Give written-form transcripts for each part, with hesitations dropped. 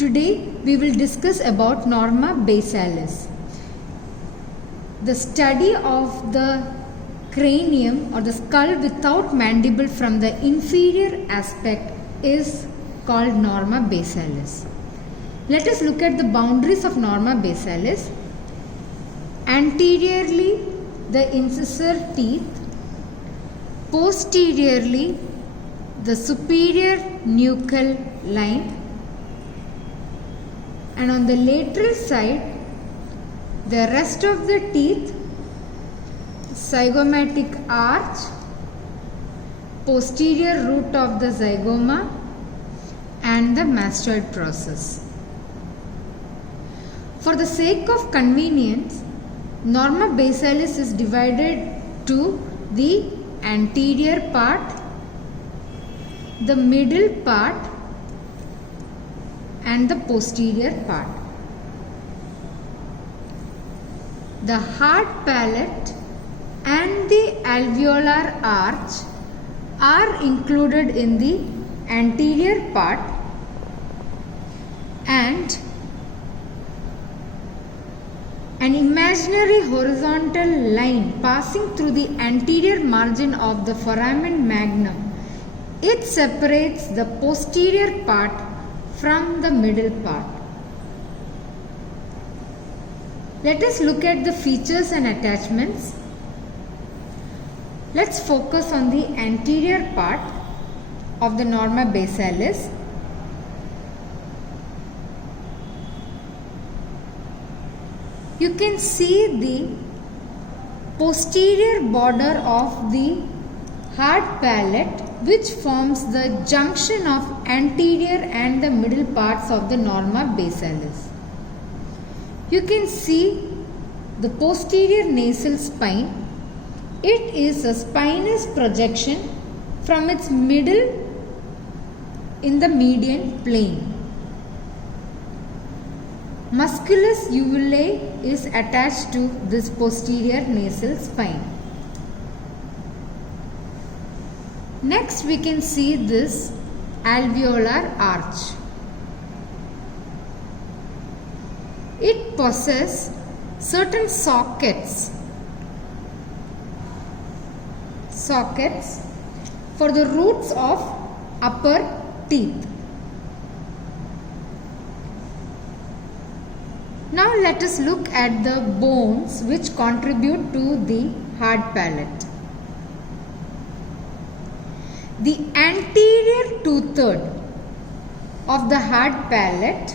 Today we will discuss about Norma basalis. The study of the cranium or the skull without mandible from the inferior aspect is called Norma basalis. Let us look at the boundaries of Norma basalis. Anteriorly, the incisor teeth. Posteriorly, the superior nuchal line. And on the lateral side, the rest of the teeth, zygomatic arch, posterior root of the zygoma, and the mastoid process. For the sake of convenience, Norma basalis is divided to the anterior part, the middle part, and the posterior part. The hard palate and the alveolar arch are included in the anterior part, and an imaginary horizontal line passing through the anterior margin of the foramen magnum. It separates the posterior part from the middle part. Let us look at the features and attachments. Let's focus on the anterior part of the Norma basalis. You can see the posterior border of the hard palate, which forms the junction of anterior and the middle parts of the Norma basalis. You can see the posterior nasal spine. It is a spinous projection from its middle in the median plane. Musculus uvulae is attached to this posterior nasal spine. Next, we can see this alveolar arch. It possesses certain sockets for the roots of upper teeth. Now let us look at the bones which contribute to the hard palate. The anterior two-thirds of the hard palate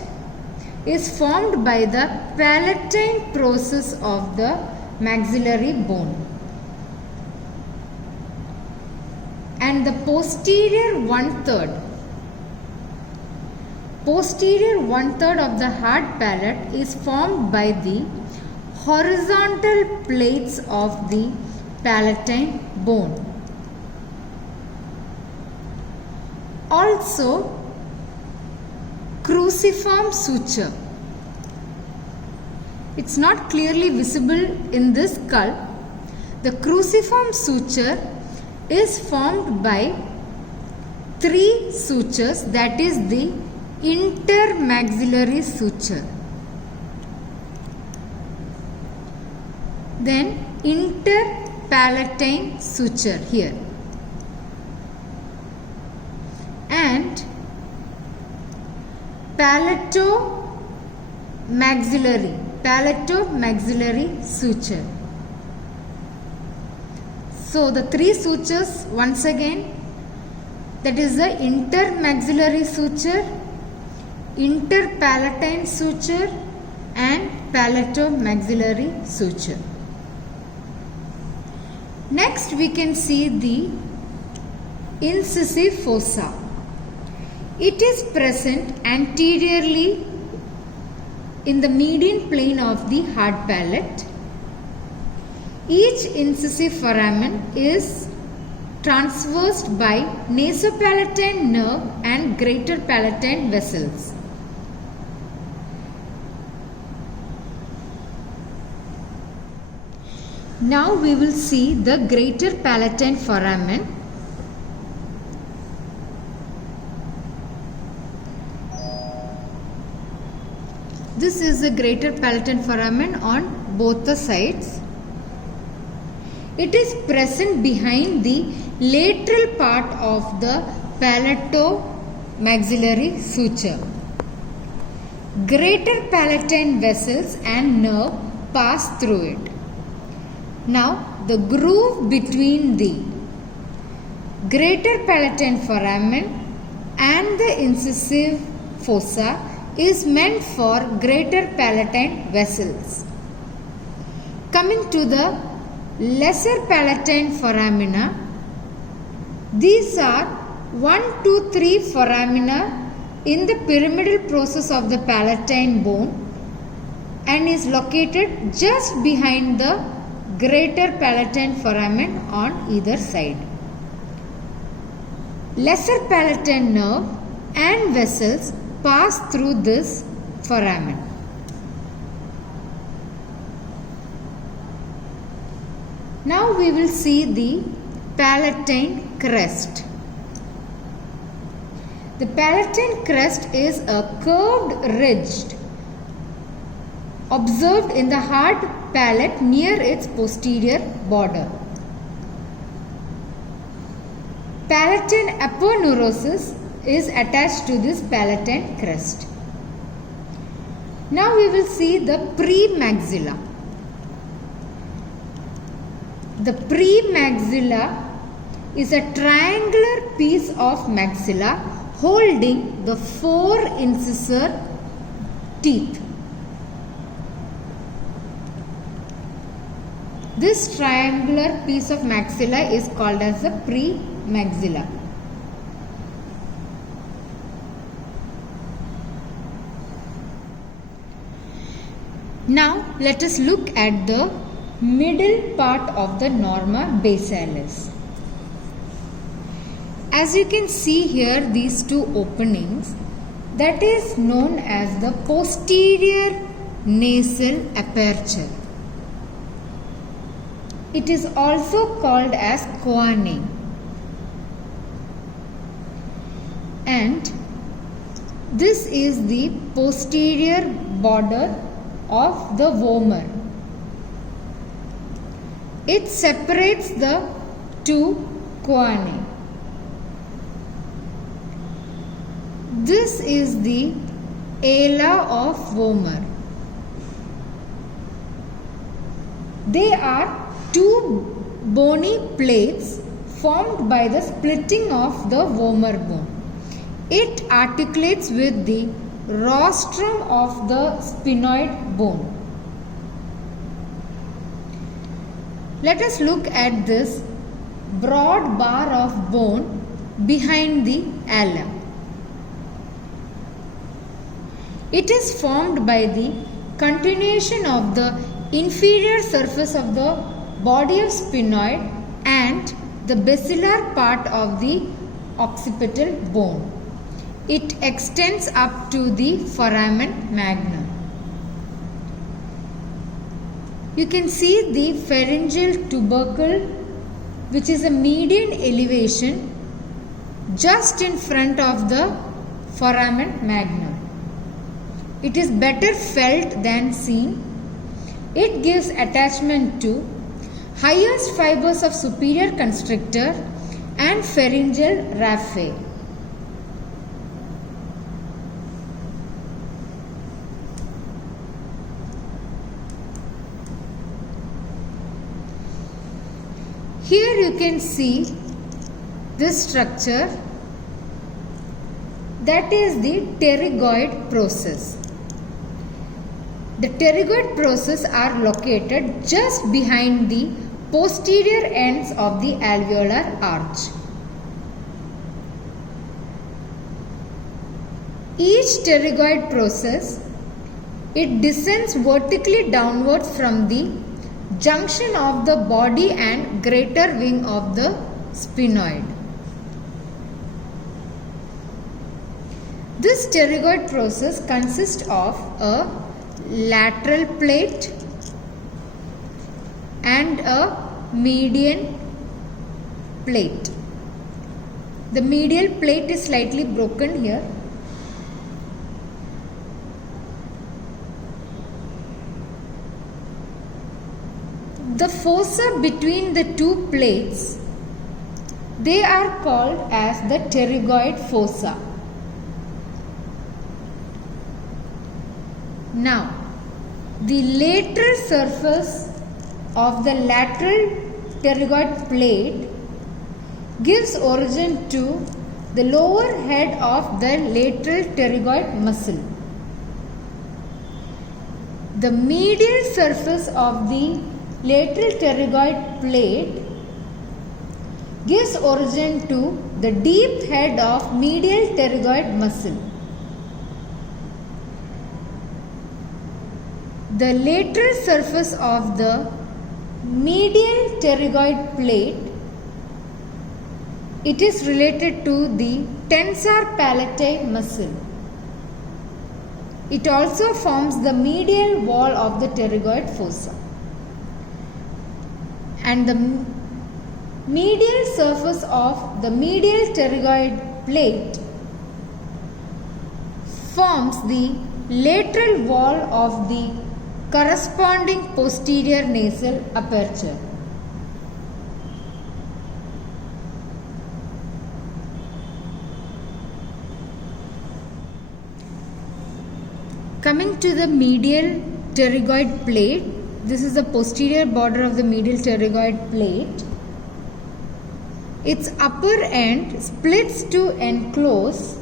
is formed by the palatine process of the maxillary bone, and the posterior one-third of the hard palate is formed by the horizontal plates of the palatine bone. Also, cruciform suture. It's not clearly visible in this skull. The cruciform suture is formed by three sutures, that is the intermaxillary suture, then interpalatine suture here, and palatomaxillary suture. So the three sutures once again, that is the intermaxillary suture, interpalatine suture, and palatomaxillary suture. Next, we can see the incisive fossa. It is present anteriorly in the median plane of the hard palate. Each incisive foramen is traversed by nasopalatine nerve and greater palatine vessels. Now we will see the greater palatine foramen. This is the greater palatal foramen on both the sides. It is present behind the lateral part of the palatomaxillary suture. Greater palatine vessels and nerve pass through it. Now, the groove between the greater palatine foramen and the incisive fossa is meant for greater palatine vessels. Coming to the lesser palatine foramina, these are 1, 2, 3 foramina in the pyramidal process of the palatine bone and is located just behind the greater palatine foramen on either side. Lesser palatine nerve and vessels pass through this foramen. Now we will see the palatine crest. The palatine crest is a curved ridge observed in the hard palate near its posterior border. Palatine aponeurosis is attached to this palatine crest. Now we will see the premaxilla. The premaxilla is a triangular piece of maxilla holding the 4 incisor teeth. This triangular piece of maxilla is called as the premaxilla. Now let us look at the middle part of the norma basalis. As you can see here, these two openings, that is known as the posterior nasal aperture. It is also called as choanae. And this is the posterior border of the vomer. It separates the two choanae. This is the ala of vomer. They are two bony plates formed by the splitting of the vomer bone. It articulates with the rostrum of the sphenoid bone. Let us look at this broad bar of bone behind the ala. It is formed by the continuation of the inferior surface of the body of sphenoid and the basilar part of the occipital bone. It extends up to the foramen magnum. You can see the pharyngeal tubercle, which is a median elevation just in front of the foramen magnum. It is better felt than seen. It gives attachment to highest fibers of superior constrictor and pharyngeal raphe. Here you can see this structure, that is the pterygoid process. The pterygoid process are located just behind the posterior ends of the alveolar arch. Each pterygoid process, it descends vertically downwards from the junction of the body and greater wing of the sphenoid. This pterygoid process consists of a lateral plate and a median plate. The medial plate is slightly broken here. the fossa between the two plates, they are called as the pterygoid fossa. Now, the lateral surface of the lateral pterygoid plate gives origin to the lower head of the lateral pterygoid muscle. The medial surface of the lateral pterygoid plate gives origin to the deep head of medial pterygoid muscle. The lateral surface of the medial pterygoid plate, it is related to the tensor palati muscle. It also forms the medial wall of the pterygoid fossa. And the medial surface of the medial pterygoid plate forms the lateral wall of the corresponding posterior nasal aperture. Coming to the medial pterygoid plate, this is the posterior border of the medial pterygoid plate. Its upper end splits to enclose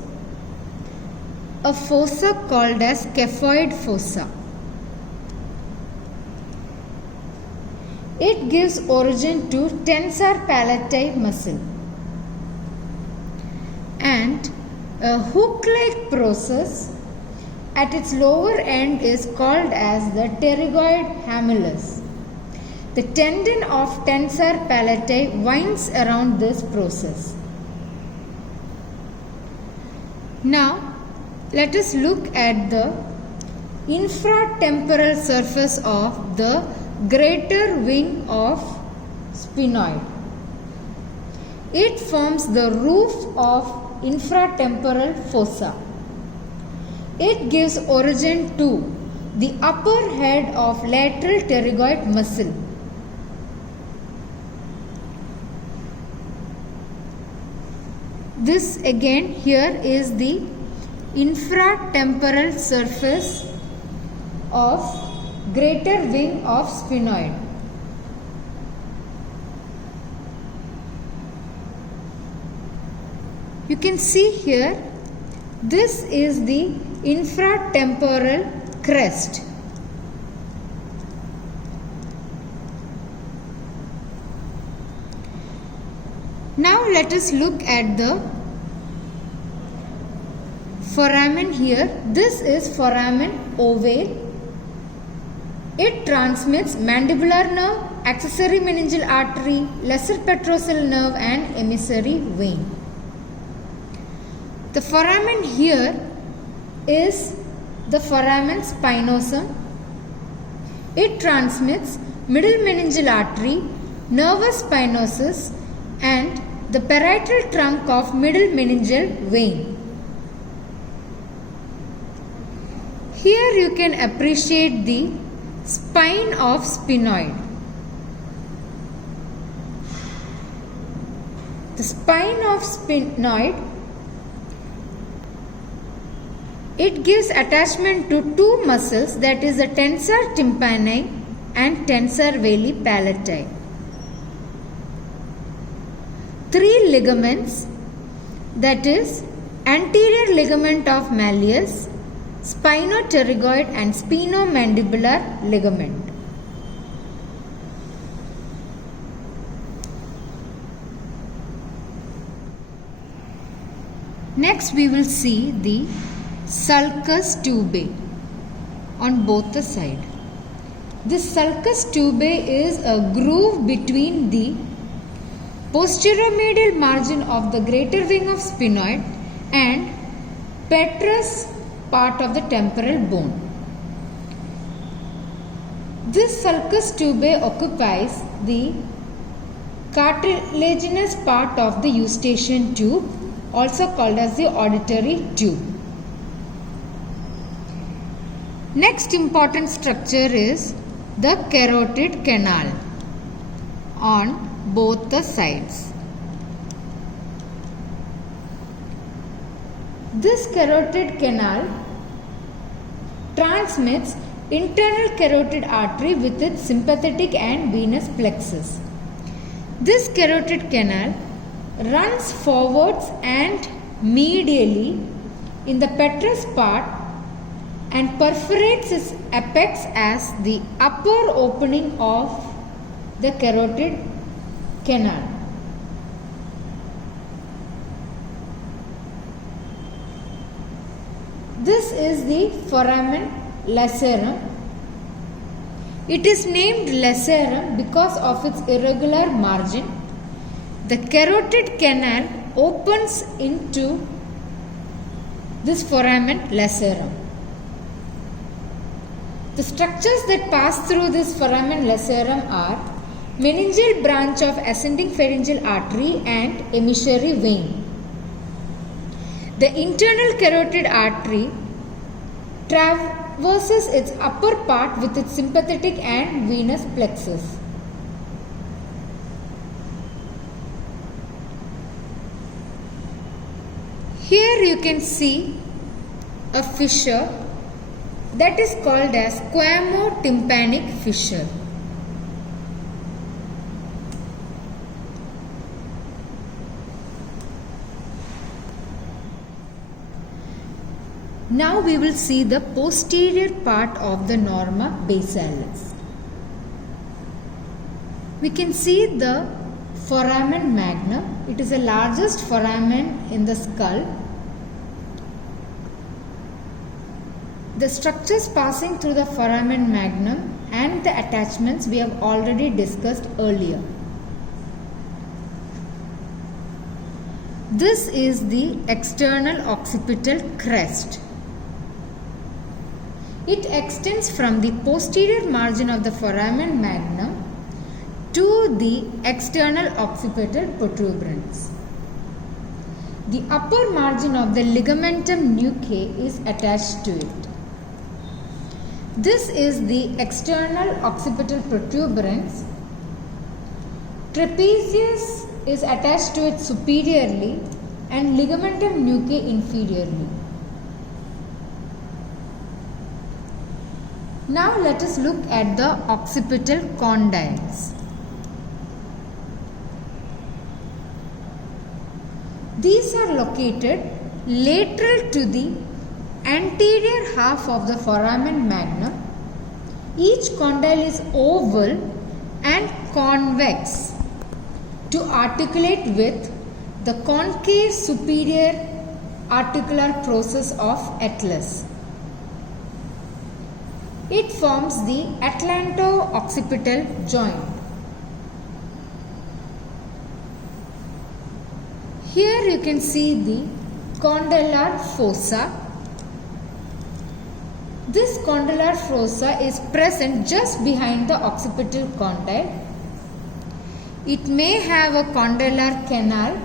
a fossa called as scaphoid fossa. It gives origin to tensor palati muscle, and a hook-like process at its lower end is called as the pterygoid hamulus. The tendon of tensor palati winds around this process. Now, let us look at the infratemporal surface of the greater wing of sphenoid. It forms the roof of infratemporal fossa. It gives origin to the upper head of lateral pterygoid muscle. This again here is the infratemporal surface of greater wing of sphenoid. You can see here, this is the infratemporal crest. Now let us look at the foramen here. This is foramen ovale. It transmits mandibular nerve, accessory meningeal artery, lesser petrosal nerve and emissary vein. The foramen here is the foramen spinosum. It transmits middle meningeal artery, nervus spinosus and the parietal trunk of middle meningeal vein. Here you can appreciate the spine of sphenoid. The spine of sphenoid, it gives attachment to two muscles, that is the tensor tympani and tensor veli palati. Three ligaments, that is anterior ligament of malleus, spinopterygoid and spinomandibular ligament. Next we will see the sulcus tubae on both the sides. This sulcus tubae is a groove between the posteromedial margin of the greater wing of sphenoid and petrous part of the temporal bone. This sulcus tubae occupies the cartilaginous part of the eustachian tube, also called as the auditory tube. Next important structure is the carotid canal. on both the sides. This carotid canal transmits internal carotid artery with its sympathetic and venous plexus. This carotid canal runs forwards and medially in the petrous part and perforates its apex as the upper opening of the carotid canal. This is the foramen lacerum. It is named lacerum because of its irregular margin. The carotid canal opens into this foramen lacerum. The structures that pass through this foramen lacerum are meningeal branch of ascending pharyngeal artery and emissary vein. The internal carotid artery traverses its upper part with its sympathetic and venous plexus. Here you can see a fissure that is called as squamotympanic fissure. Now we will see the posterior part of the norma basalis. We can see the foramen magnum. It is the largest foramen in the skull. The structures passing through the foramen magnum and the attachments we have already discussed earlier. This is the external occipital crest. It extends from the posterior margin of the foramen magnum to the external occipital protuberance. The upper margin of the ligamentum nuchae is attached to it. This is the external occipital protuberance. Trapezius is attached to it superiorly and ligamentum nuchae inferiorly. Now let us look at the occipital condyles. These are located lateral to the anterior half of the foramen magnum. Each condyle is oval and convex to articulate with the concave superior articular process of Atlas. It forms the atlanto-occipital joint. Here you can see the condylar fossa. This condylar fossa is present just behind the occipital condyle. It may have a condylar canal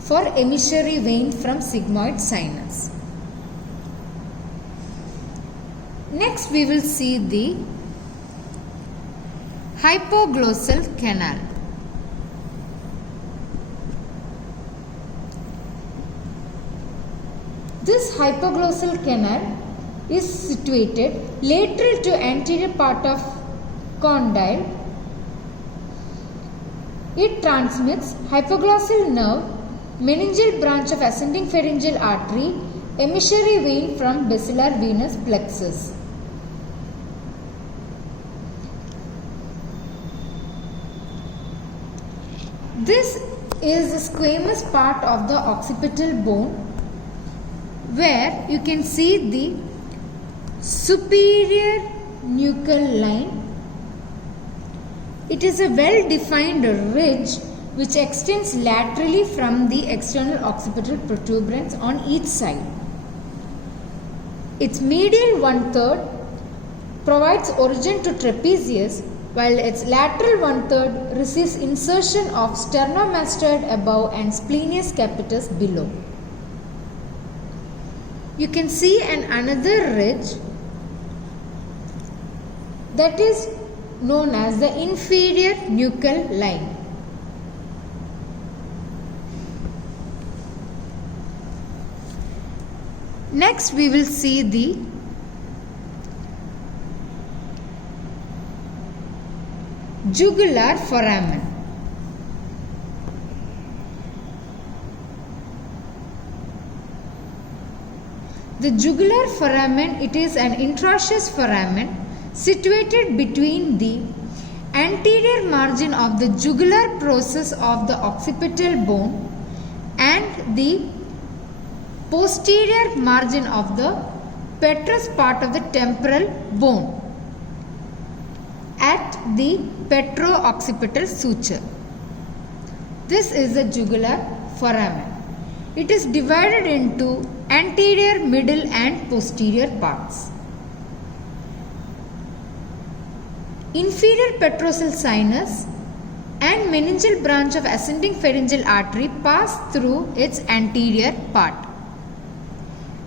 for emissary vein from sigmoid sinus. Next we will see the hypoglossal canal. This hypoglossal canal is situated lateral to anterior part of condyle. It transmits hypoglossal nerve, meningeal branch of ascending pharyngeal artery, emissary vein from basilar venous plexus. This is the squamous part of the occipital bone where you can see the superior nuchal line. It is a well-defined ridge which extends laterally from the external occipital protuberance on each side. Its medial one-third provides origin to trapezius, while its lateral one-third receives insertion of sternomastoid above and splenius capitis below. You can see another ridge that is known as the inferior nuchal line. Next we will see the jugular foramen. The jugular foramen, it is an intraosseous foramen situated between the anterior margin of the jugular process of the occipital bone and the posterior margin of the petrous part of the temporal bone at the petro-occipital suture. This is the jugular foramen. It is divided into anterior, middle and posterior parts. Inferior petrosal sinus and meningeal branch of ascending pharyngeal artery pass through its anterior part.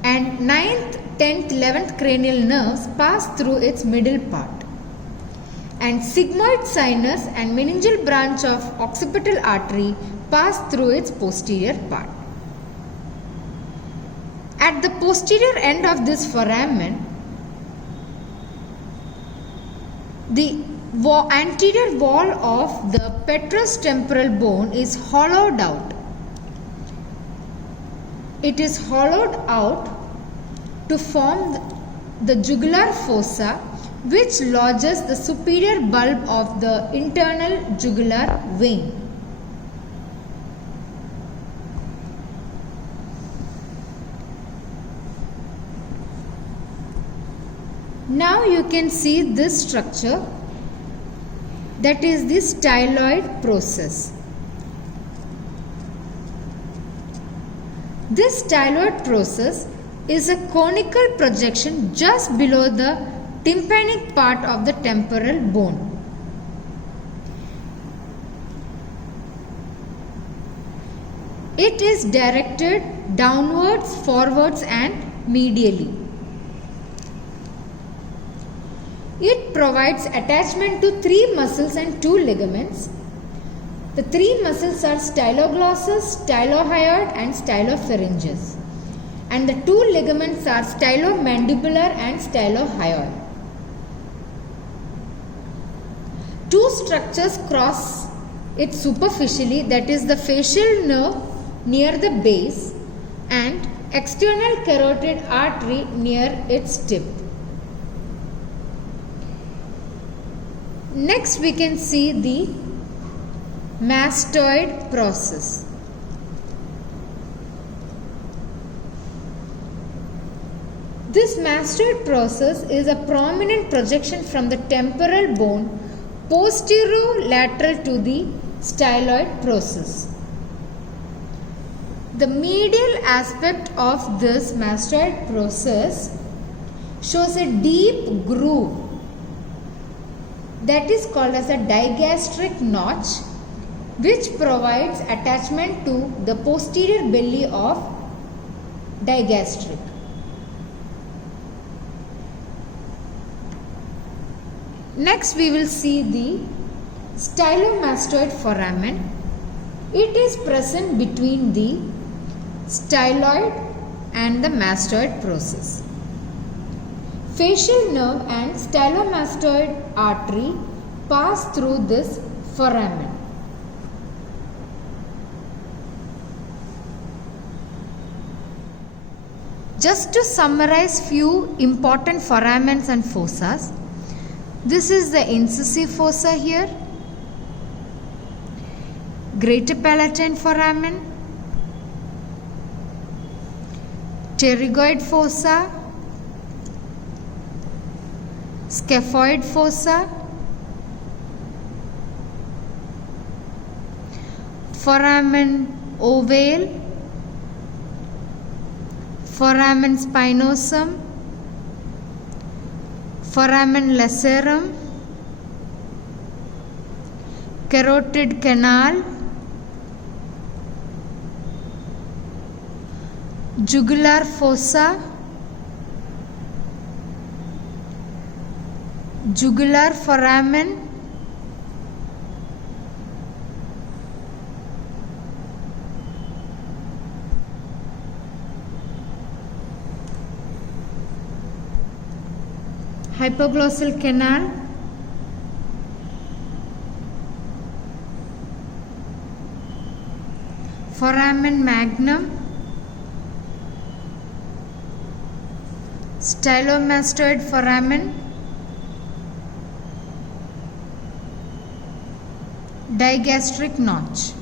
And 9th, 10th, 11th cranial nerves pass through its middle part. And sigmoid sinus and meningeal branch of occipital artery pass through its posterior part. At the posterior end of this foramen, the anterior wall of the petrous temporal bone is hollowed out. It is hollowed out to form the jugular fossa, which lodges the superior bulb of the internal jugular vein. Now you can see this structure, that is the styloid process. This styloid process is a conical projection just below the tympanic part of the temporal bone. It is directed downwards, forwards and medially. It provides attachment to 3 muscles and 2 ligaments. The 3 muscles are styloglossus, stylohyoid and stylopharyngeus. And the 2 ligaments are stylomandibular and stylohyoid. 2 structures cross it superficially, that is the facial nerve near the base and external carotid artery near its tip. Next we can see the mastoid process. This mastoid process is a prominent projection from the temporal bone posterolateral to the styloid process. The medial aspect of this mastoid process shows a deep groove that is called as a digastric notch, which provides attachment to the posterior belly of digastric. Next we will see the stylomastoid foramen. It is present between the styloid and the mastoid process. Facial nerve and stylomastoid artery pass through this foramen. Just to summarize few important foramens and fossas, this is the incisive fossa here, greater palatine foramen, pterygoid fossa, scaphoid fossa, foramen ovale, foramen spinosum, foramen lacerum, carotid canal, jugular fossa, jugular foramen, hypoglossal canal, foramen magnum, stylomastoid foramen, digastric notch.